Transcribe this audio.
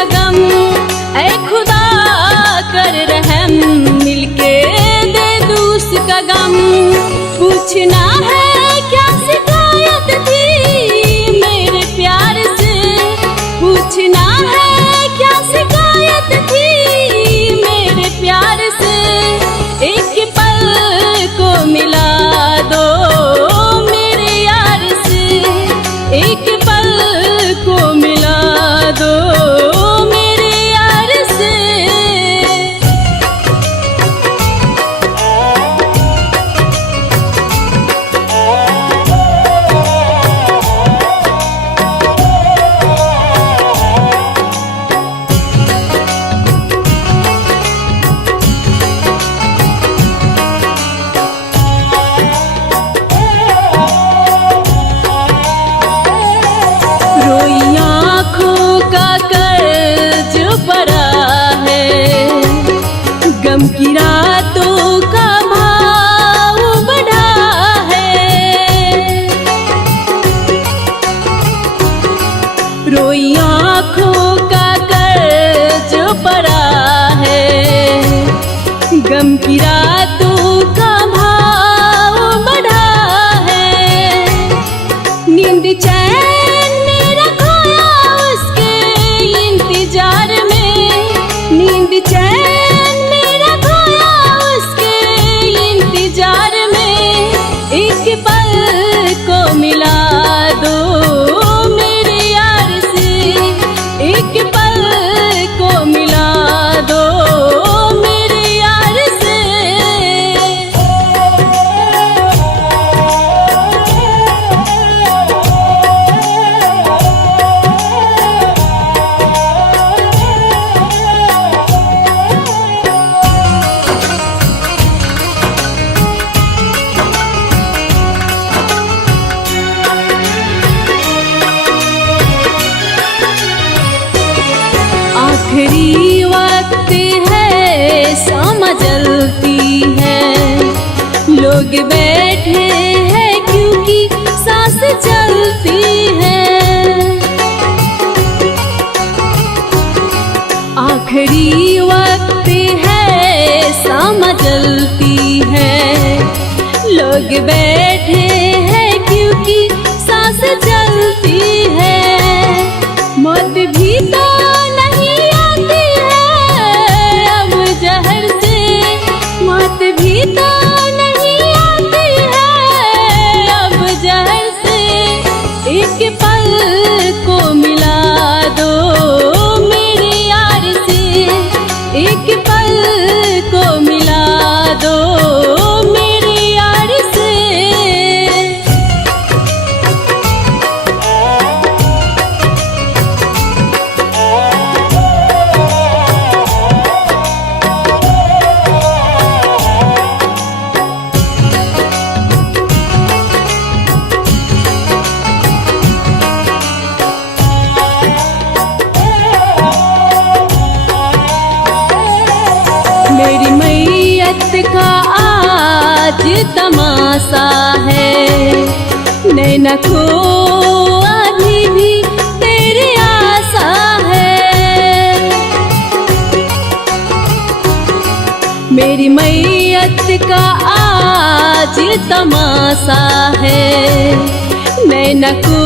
का गम, ऐ खुदा कर रहम, मिलके दे दू उसका गम। पूछना है क्या शिकायत थी मेरे प्यार से, पूछना है क्या शिकायत थी मेरे प्यार से। एक पल को मिला दो मेरे यार से, एक पल को मिला दो मेरे यार से। रोई आँखों का कर्ज भरा है, गम की रातों का भाव बढ़ा है। रोई आँखों का कर्ज भरा है, गम की रातों का भाव बढ़ा है। नींद चैन मेरा खोया उसके इंतजार में, नींद चैन मेरा खोया उसके इंतजार में। एक पल को मिला दो मेरे यार से, एक पल को मिला दो मेरे यार से। आखिरी वक्त है शाम जलती है, लोग बैठे हैं क्योंकि सांस चलती है। आखिरी वक्त है शाम जलती है, लोग बैठे हैं क्योंकि सांस चलती है। मौत भी तो नहीं आती है अब जहर से, मौत भी तो नहीं आती है अब जहर से। एक पल को मिला दो मेरे यार से, एक पल को मिला दो मेरे यार से। मेरी मैयत का आज तमाशा है, नैना को अभी भी तेरे आशा है। मेरी मैयत का आज तमाशा है, नैना को